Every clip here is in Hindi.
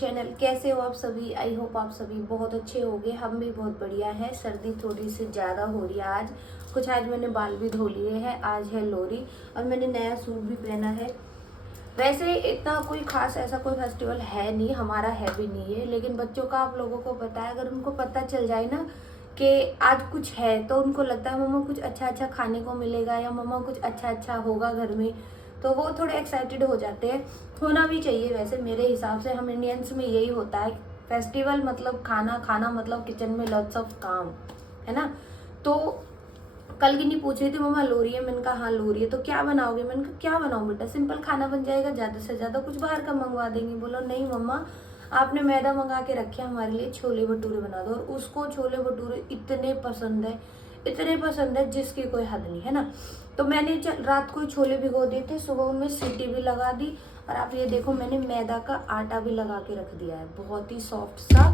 चैनल। कैसे हो आप सभी? आई होप आप सभी बहुत अच्छे होंगे। हम भी बहुत बढ़िया है। सर्दी थोड़ी सी ज़्यादा हो रही है आज मैंने बाल भी धो लिए हैं। आज है लोहड़ी और मैंने नया सूट भी पहना है। वैसे इतना कोई खास ऐसा कोई फेस्टिवल है नहीं, हमारा है भी नहीं है, लेकिन बच्चों का आप लोगों को पता है, अगर उनको पता चल जाए ना कि आज कुछ है तो उनको लगता है मम्मा कुछ अच्छा अच्छा खाने को मिलेगा या मम्मा कुछ अच्छा अच्छा होगा घर में, तो वो थोड़े एक्साइटेड हो जाते हैं। होना भी चाहिए। वैसे मेरे हिसाब से हम इंडियंस में यही होता है, फेस्टिवल मतलब खाना, खाना मतलब किचन में लॉट्स ऑफ काम, है ना। तो कल की नहीं पूछ रही थी मम्मा लोरी है, मैंने कहा हाँ लोरी है, तो क्या बनाओगे? मैंने कहा क्या बनाऊं बेटा, सिंपल खाना बन जाएगा, ज्यादा से ज्यादा कुछ बाहर का मंगवा देंगे। बोलो नहीं मम्मा, आपने मैदा मंगा के रखे हमारे लिए, छोले भटूरे बना दो। और उसको छोले भटूरे इतने पसंद है, इतने पसंद है जिसकी कोई हद नहीं, है ना। तो मैंने रात को ही छोले भिगो दिए थे, सुबह उनमें सीटी भी लगा दी। और आप ये देखो मैंने मैदा का आटा भी लगा के रख दिया है, बहुत ही सॉफ्ट सा।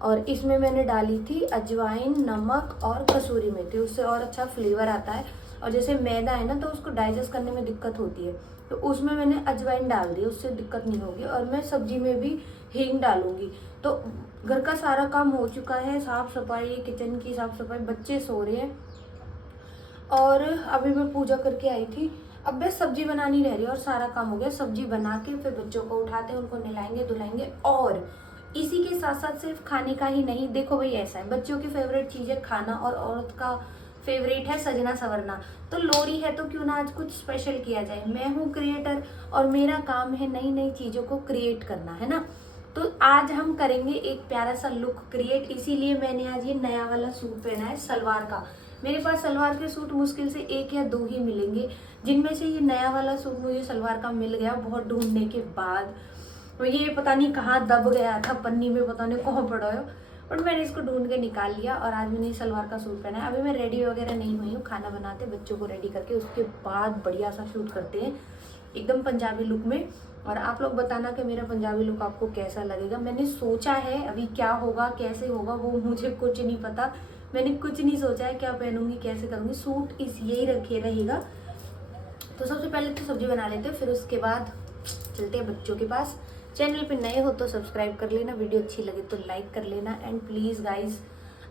और इसमें मैंने डाली थी अजवाइन, नमक और कसूरी मेथी, उससे और अच्छा फ्लेवर आता है। और जैसे मैदा है ना तो उसको डाइजेस्ट करने में दिक्कत होती है, तो उसमें मैंने अजवाइन डाल दी, उससे दिक्कत नहीं होगी। और मैं सब्जी में भी हींग डालूंगी। तो घर का सारा काम हो चुका है, साफ सफाई, किचन की साफ सफाई, बच्चे सो रहे हैं और अभी मैं पूजा करके आई थी। अब मैं सब्जी बनानी रह रही है और सारा काम हो गया। सब्जी बना के फिर बच्चों को उठाते हैं, उनको नहलाएंगे धुलाएंगे। और इसी के साथ साथ सिर्फ खाने का ही नहीं, देखो भाई ऐसा है, बच्चों की फेवरेट चीज है खाना और औरत का फेवरेट है सजना सवरना। तो लोरी है तो क्यों ना आज कुछ स्पेशल किया जाए। मैं हूँ क्रिएटर और मेरा काम है नई नई चीजों को क्रिएट करना, है ना। तो आज हम करेंगे एक प्यारा सा लुक क्रिएट, इसीलिए मैंने आज ये नया वाला सूट पहना है सलवार का। मेरे पास सलवार के सूट मुश्किल से 1 या 2 ही मिलेंगे, जिनमें से ये नया वाला सूट मुझे सलवार का मिल गया बहुत ढूंढने के बाद। ये पता नहीं कहाँ दब गया था, पन्नी में पता नहीं कहाँ पड़ा है, बट मैंने इसको ढूंढ के निकाल लिया और आज मैंने सलवार का सूट पहना है। अभी मैं रेडी वगैरह नहीं हुई हूँ, खाना बनाते बच्चों को रेडी करके उसके बाद बढ़िया सा शूट करते हैं एकदम पंजाबी लुक में। और आप लोग बताना कि मेरा पंजाबी लुक आपको कैसा लगेगा। मैंने सोचा है, अभी क्या होगा कैसे होगा वो मुझे कुछ नहीं पता, मैंने कुछ नहीं सोचा है क्या पहनूंगी कैसे करूंगी। सूट इस यही रखे रहेगा। तो सबसे पहले तो सब्जी बना लेते हैं, फिर उसके बाद चलते हैं बच्चों के पास। चैनल पे नए हो तो सब्सक्राइब कर लेना, वीडियो अच्छी लगे तो लाइक कर लेना। एंड प्लीज़ गाइज,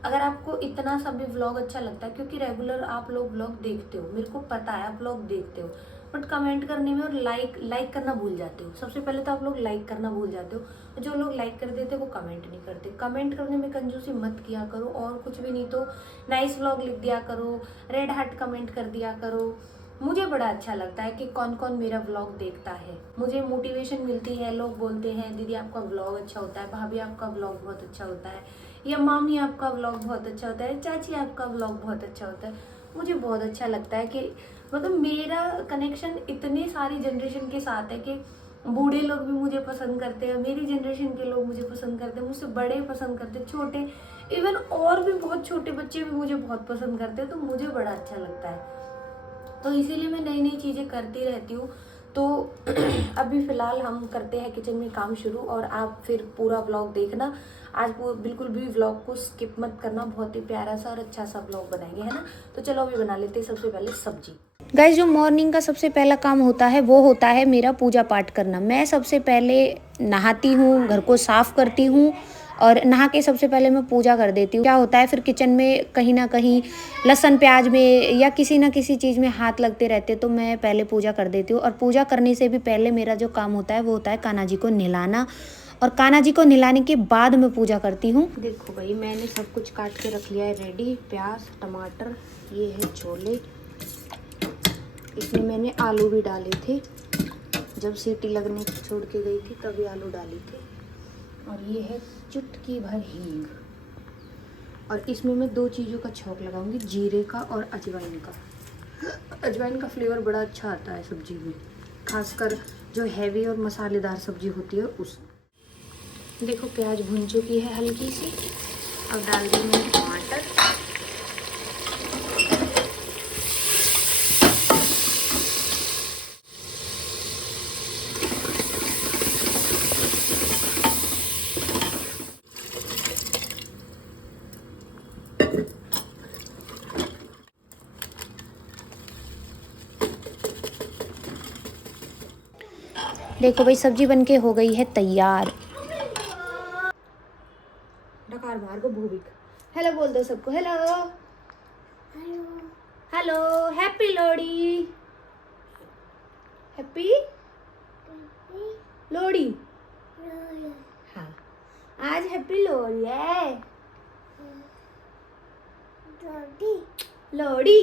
अगर आपको इतना सा भी व्लॉग अच्छा लगता है, क्योंकि रेगुलर आप लोग व्लॉग देखते हो, मेरे को पता है आप लोग देखते हो, बट कमेंट करने में और लाइक करना भूल जाते हो। सबसे पहले तो आप लोग लाइक करना भूल जाते हो। जो लोग लाइक कर देते हो वो कमेंट नहीं करते। कमेंट करने में कंजूसी मत किया करो, और कुछ भी नहीं तो नाइस व्लॉग लिख दिया करो, रेड हार्ट कमेंट कर दिया करो। मुझे बड़ा अच्छा लगता है कि कौन कौन मेरा व्लॉग देखता है, मुझे मोटिवेशन मिलती है। लोग बोलते हैं दीदी आपका व्लॉग अच्छा होता है, भाभी आपका व्लॉग बहुत अच्छा होता है, या मामी आपका व्लॉग बहुत अच्छा होता है, चाची आपका व्लॉग बहुत अच्छा होता है। मुझे बहुत अच्छा लगता है कि मतलब मेरा कनेक्शन इतनी सारी जनरेशन के साथ है कि बूढ़े लोग भी मुझे पसंद करते हैं, मेरी जनरेशन के लोग मुझे पसंद करते हैं, मुझसे बड़े पसंद करते हैं, छोटे, इवन और भी बहुत छोटे बच्चे भी मुझे बहुत पसंद करते हैं। तो मुझे बड़ा अच्छा लगता है, तो इसीलिए मैं नई नई चीज़ें करती रहती हूँ। तो अभी फ़िलहाल हम करते हैं किचन में काम शुरू, और आप फिर पूरा व्लॉग देखना। आज बिल्कुल भी व्लॉग को स्किप मत करना, बहुत ही प्यारा सा और अच्छा सा व्लॉग बनाएंगे, है ना। तो चलो अभी बना लेते हैं सबसे पहले सब्जी। गाइस, जो मॉर्निंग का सबसे पहला काम होता है वो होता है मेरा पूजा पाठ करना। मैं सबसे पहले नहाती हूँ, घर को साफ़ करती हूँ, और नहा के सबसे पहले मैं पूजा कर देती हूँ। क्या होता है फिर किचन में कहीं ना कहीं लहसुन प्याज में या किसी ना किसी चीज़ में हाथ लगते रहते, तो मैं पहले पूजा कर देती हूँ। और पूजा करने से भी पहले मेरा जो काम होता है वो होता है कान्हा जी को नहलाना, और कान्हा जी को नहलाने के बाद मैं पूजा करती हूँ। देखो भाई, मैंने सब कुछ काट के रख लिया है रेडी, प्याज, टमाटर, ये है छोले, इसमें मैंने आलू भी डाले थे, जब सीटी लगने छोड़ के गई थी तभी आलू डाली थी। और ये है चुटकी भर हींग, और इसमें मैं 2 चीज़ों का छौंक लगाऊंगी, जीरे का और अजवाइन का। अजवाइन का फ्लेवर बड़ा अच्छा आता है सब्जी में, खासकर जो हैवी और मसालेदार सब्जी होती है उसमें। देखो प्याज भुन चुकी है हल्की सी, अब डाल दी मैंने टमाटर। देखो भाई, सब्जी बनके हो गई है तैयार। दो सबको hello. Hello happy Lohri. Happy Lohri. हाँ आज हैप्पी लोहड़ी है। लोहड़ी।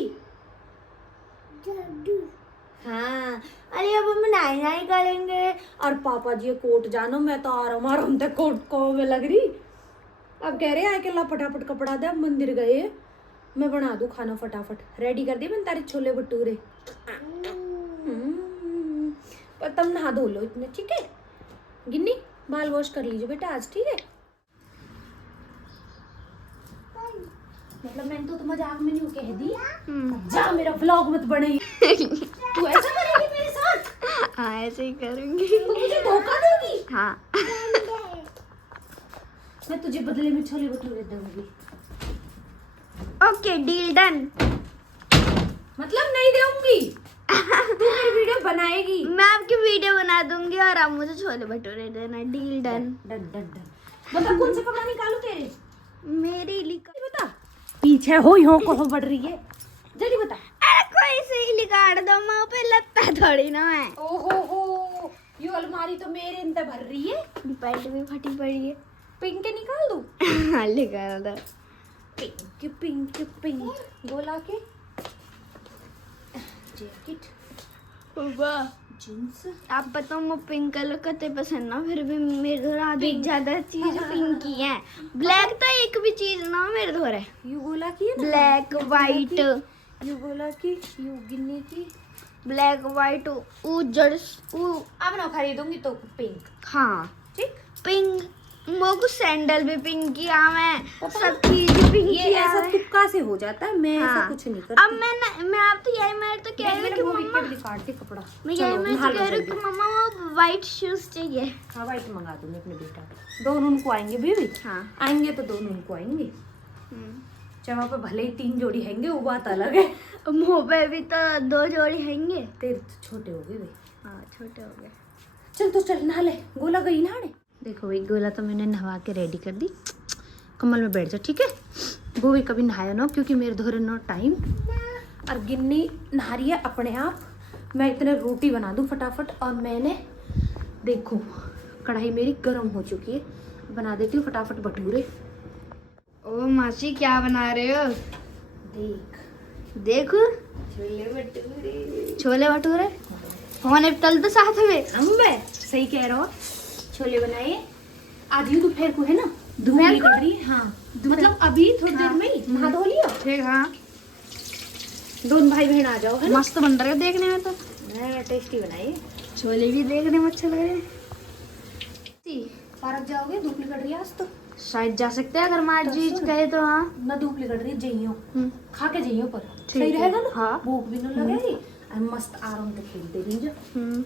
हाँ अरे अब हम नहाई करेंगे और पापा जी कोट जानो मैं तो आराम तक कोट को में लग रही। अब कह रहे अकेला फटाफट कपड़ा दे, अब मंदिर गए मैं बना दूं खाना फटाफट। रेडी कर दिए मैंने तारे छोले भटूरे। पर तुम नहा धो लो इतने, ठीक है। गिन्नी बाल वॉश कर लीजिए बेटा आज, ठीक है। मतलब मैंने तो मजाक में नहीं कह दी। जा मेरा व्लॉग मत बने। तू ऐसा करेगी मेरे साथ? हाँ ऐसे ही करूंगी। तू मुझे धोखा देगी? हाँ मैं तुझे बदले में छोले भटूरे दूंगी। Okay deal done. मतलब नहीं दूंगी। तू मेरी वीडियो बनाएगी। मैं आपकी वीडियो बना दूंगी और आप मुझे छोले भटूरे देना। Deal done. Done done done. मतलब कौन से कपड़ा निकालू तेरे? मेरी लिखा बता। पीछे हो कहाँ बढ़ रही है? जल्दी बता। अरे कोई से ही लिकाड़ दो, मुँह पे लगता थोड़ी ना मैं। ओहो ये अलमारी तो मेरे अंदर भर रही है। पैंट भी फटी पड़ी है। पिंक निकाल दूं? हाँ निकाल दो। पिंक पिंक पिंक गोला के जैकेट वाह जींस। आप बताओ मैं पिंक कलर कते पसंद ना, फिर भी मेरे घर आधी ज्यादा चीज पिंक ही है। ब्लैक तो एक भी चीज ना मेरे घर है। यू गोला की है ना? ब्लैक वाइट यू गोला की, यू गिन्नी की। ब्लैक वाइट उजड़ अब ना खरीदूंगी तो पिंक। हाँ ठीक। पिंक मोको सैंडल भी पिंक किया मैं, सब चीज पिंक ये किया ऐसा है। तुक्का से हो जाता है, मैं ऐसा हाँ। कुछ नहीं करती। अब मैं आप तो यही मैं तो कह रही हूँ कि मम्मा काट के कपड़ा। मैं यही मैं तो कह रही हूँ कि मम्मा वो वाइट शूज चाहिए। हाँ वाइट मंगा दूंगी अपने बेटा को। दोनों उनको आएंगे बेबी। हाँ आएंगे तो दोनों उनको आएंगे। चाहे वहाँ पे भले ही 3 जोड़ी हैंगे वो बात अलग है। मुँह पे भी तो 2 जोड़ी हैंगे। तेरे तो छोटे हो गए भाई। हाँ छोटे हो गए। चल तो चल नहा ले। गोला गई नहाने। देखो भाई गोला तो मैंने नहवा के रेडी कर दी। कमल में बैठ जा, ठीक है। वो भी कभी नहाया ना क्योंकि मेरे धोरे नो टाइम। और गिन्नी नहा रही है अपने आप। मैं इतने रोटी बना दूँ फटाफट। और मैंने देखो कढ़ाई मेरी गर्म हो चुकी है, बना देती हूँ फटाफट भटूरे। ओ मासी क्या बना रहे हो? देख देखो छोले भटूरे। छोले भटूरे होने तल तो साथ में। अम्बे सही कह रहा हो। छोले बनाए आज ही दोपहर को है ना। दोपहर कर रही है। हाँ मतलब अभी थोड़ी देर में ही नहा धो लिया। ठीक। हाँ दोनों भाई बहन आ जाओ है ना। मस्त बन रहे हैं देखने में तो। टेस्टी बनाए। छोले भी देखने में अच्छे लग रहे हैं। पार्क जाओगे? धूप निकल रही है आज तो। शायद जा सकते हैं अगर माँ जी कहे तो। हाँ ना धूप निकल रही है जइयो। खा के जइयो पर ठीक सही है। रहेगा ना। हाँ। भूख भी न लगेगी और मस्त आराम से खेलते रहिए।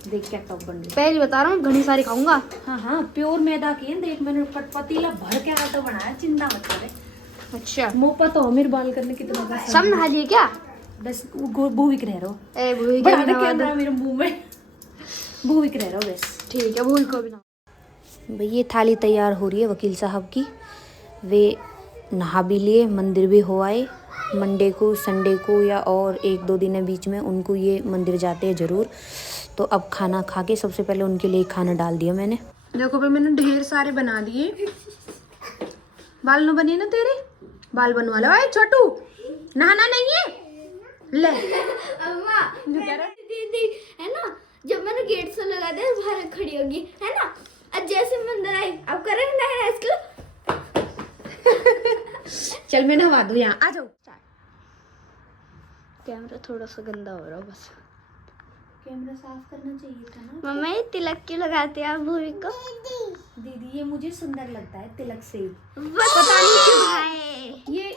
देख क्या टॉप बन रही है। पहले बता रहा हूँ घनी सारी खाऊंगा। हाँ हाँ प्योर मैदा की है। देख मैंने पतीला भर के आटा बनाया, चिंता मत करे। अच्छा मोपा तो मेरे बाल करने कितना बस सब नहा लिए क्या? बस भूविक रह रहा हो। ए भूल बढ़ा दे कैमरा मेरे मुंह में। भूविक रह रहा हो बस। ठीक है भूल को भी ना। भाई ये थाली तैयार हो रही है वकील साहब की। वे नहा भी लिए, मंदिर भी हो आए। मंडे को संडे को या और 1-2 दिन बीच में उनको ये मंदिर जाते हैं ज़रूर। तो अब खाना खा के सबसे पहले उनके लिए खाना डाल दिया मैंने। देखो भाई मैंने ढेर सारे बना दिए। बाल न बने ना तेरे? बाल बनवा लो। छोटू नहाना नहीं है ले। अम्मा दीदी है ना, जब मैंने गेट से लगा दिया बाहर खड़ी होगी है ना। अब जैसे मैं अंदर आई अब करेंगे ना इसको। चल मैं नहा दूँ यहाँ आ जाओ। कैमरा थोड़ा सा गंदा हो रहा है बस। कैमरा साफ करना चाहिए था ना। मम्मा ये तिलक क्यों लगाते हैं आप भूमि को? दीदी ये मुझे सुंदर लगता है तिलक से। पता नहीं क्यों लगाए। ये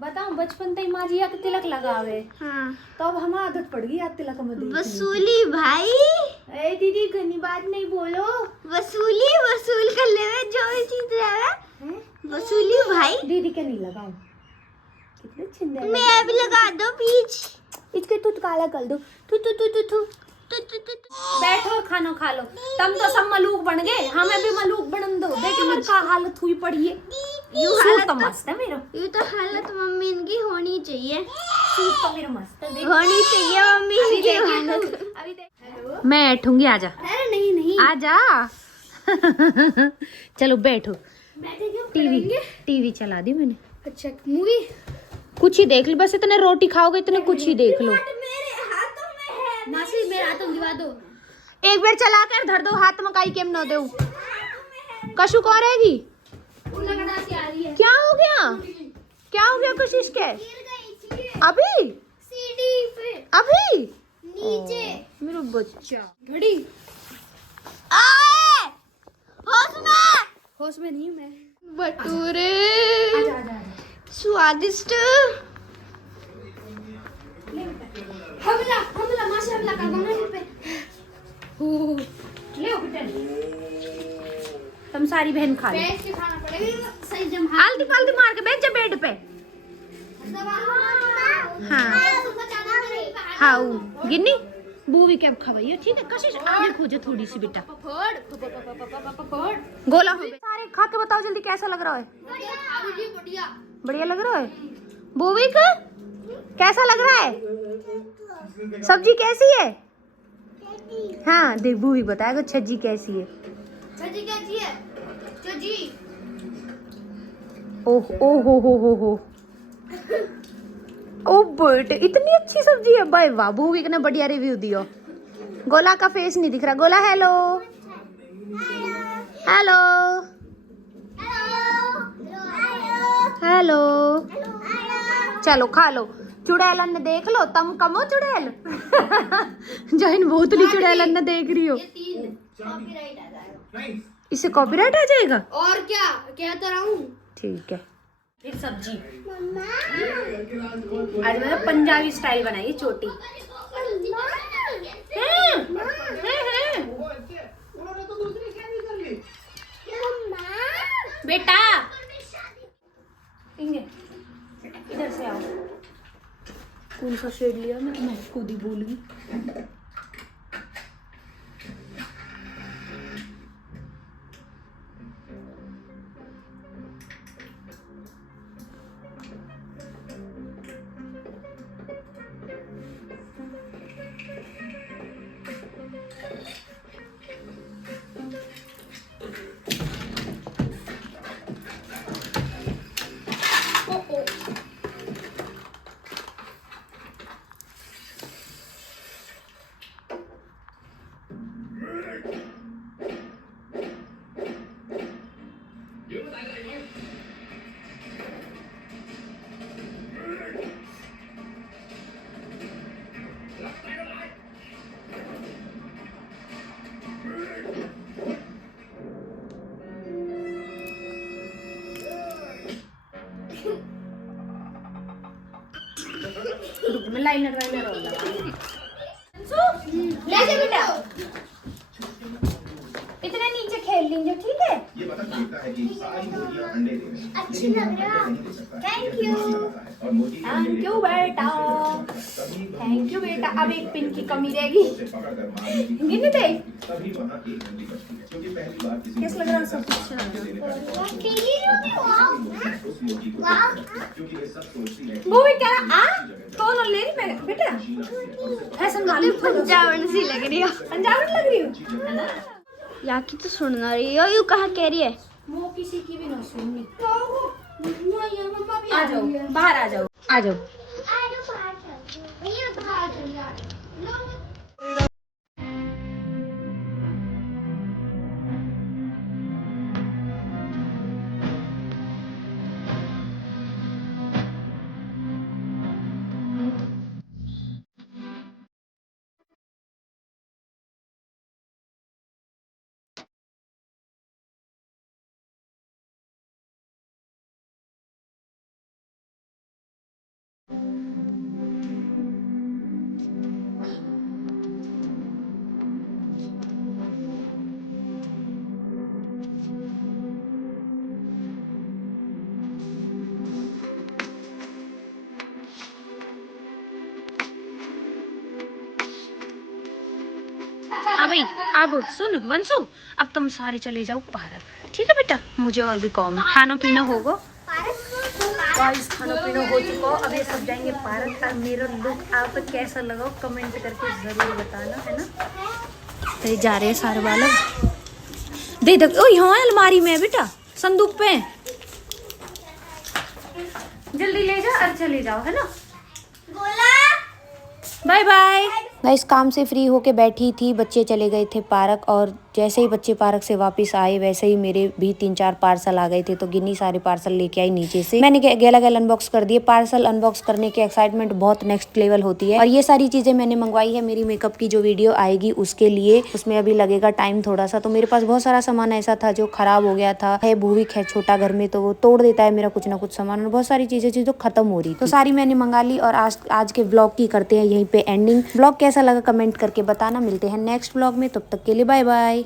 बताओ बचपन से माँ जी के तिलक लगावे। हाँ तो अब हमें आदत पड़ गई तिलक में देखने की। वसूली भाई। ए दीदी घनी बात नहीं बोलो। वसूली वसूल कर ले जो भी चीज है वसूली भाई। दीदी क्या नहीं लगाऊं? कितने चिंदे मैं भी लगा दो बीच इसके तू काला कर दो। तू तू तू तू तू बैठो खाना खा लो। तुम तो सब मलूक बन गए, हमें भी मलूक बन दो। देखो मत का हालत हुई पड़ी है। सूट तो मस्त है मेरा। ये तो हालत मम्मी इनकी होनी चाहिए, सूट तो मेरा मस्त है। होनी चाहिए मम्मी इनकी हालत। अभी देख मैं बैठूंगी, आजा। अरे नहीं नहीं, आजा। चलो बैठो। बैठे क्यों? टीवी चला दी मैंने। अच्छा मूवी कुछ ही देख लो, बस इतने रोटी खाओगे इतने कुछ ही देख लो। मेरे हाथों में है। मासी मेरे हाथों दिवा दो। एक बार चला कर धर दो, हाथ में काई केम न दो। कशु कौन रहेगी? आ रही है। क्या हो गया? क्या हो गया कशिश के? अभी सीढ़ी पे अभी नीचे मेरा बच्चा घड़ी। होश में नहीं मैं। भटूरे स्वादिष्ट। हमला हमला मासी हमला कर दो पे। ले तुम सारी बहन खा लो। बैठ के खाना पड़ेगा सही जम। आलती पालती मार के बैठ जा बेड पे। हाँ हाँ गिन्नी बूवी क्या खवाइयो, ठीक है? कशिश आगे खोजो थोड़ी सी बेटा। गोला हो सारे खा के बताओ जल्दी कैसा लग रहा है? बढ़िया बढ़िया लग रहा है। बूवी का कैसा लग रहा है? सब्जी कैसी है? हाँ देख बूवी बताएगा छज्जी कैसी है। छज्जी कैसी है? छज्जी ओह ओह हो ओ बेटे इतनी अच्छी सब्जी है भाई, वाह बूवी ने बढ़िया रिव्यू दियो। गोला का फेस नहीं दिख रहा। गोला हेलो हेलो हेलो। चलो खा लो। चुड़ैलन ने देख लो, तुम कमो चुड़ैल। जैन बोतली चुड़ैलन ने देख रही हो। कॉपीराइट आ जाएगा। इसे कॉपीराइट आ जाएगा? और क्या कहता रहा हूँ। ठीक है। फिर सब्जी आज मैंने पंजाबी स्टाइल बनाई है, चोटी। बेटा इधर से आओ। कौन सा शेड लिया मैं खुद ही भूल गई। में लाइनर वाइनर होगा। ले जा बेटा, इतने नीचे खेल लीजिए, ठीक है? ये बता देता है कि सारी मुर्गियां अंडे दे रही हैं। अच्छी लग रहा है। थैंक यू बेटा, थैंक यू बेटा। अब एक पिन की कमी रहेगी। गिनी दे। तभी वहाँ एक घंटी बजती है, क्योंकि पहली बार किसी कैसा लग रहा है? सब कुछ क्योंकि वे सब सोचती है वो भी क्या आ कौन ले रही मैं बेटा? ऐसा गाली पंजाबन सी लग रही हो। पंजाबन लग रही हूँ है ना? या की तो सुनना रही हो, यू कहा कह रही है। वो किसी की भी ना सुननी। आ जाओ बाहर, आ जाओ आ जाओ। भाई अब सुन वंशु, अब तुम सारे चले जाओ पार्क, ठीक है बेटा? मुझे और भी काम है, खाना पीना होगा गाइस, खाना पीना हो चुका, अब ये सब जाएंगे पार्क। और मेरा लुक आप कैसा लगा कमेंट करके जरूर बताना, है ना? तो जा रहे हैं सारे बालक, दे दो। ओ यहाँ अलमारी में है बेटा, संदूक पे, जल्दी ले जा और चले जाओ, है ना? Bye bye. मैं इस काम से फ्री होके बैठी थी, बच्चे चले गए थे पार्क, और जैसे ही बच्चे पार्क से वापस आए वैसे ही मेरे भी 3-4 पार्सल आ गए थे। तो गिन्नी सारे पार्सल लेके आई नीचे से, मैंने गैला अनबॉक्स कर दिए। पार्सल अनबॉक्स करने की एक्साइटमेंट बहुत नेक्स्ट लेवल होती है। और ये सारी चीजें मैंने मंगवाई है मेरी मेकअप की जो वीडियो आएगी उसके लिए, उसमें अभी लगेगा टाइम थोड़ा सा। तो मेरे पास बहुत सारा सामान ऐसा था जो खराब हो गया था, है भूविक है छोटा घर में, तो वो तोड़ देता है मेरा कुछ ना कुछ सामान, और बहुत सारी चीजें जो खत्म हो रही थी, तो सारी मैंने मंगा ली। और आज के ब्लॉग की करते हैं यहीं पे एंडिंग। ब्लॉग कैसा लगा कमेंट करके बताना, मिलते हैं नेक्स्ट ब्लॉग में, तब तक के लिए बाय बाय।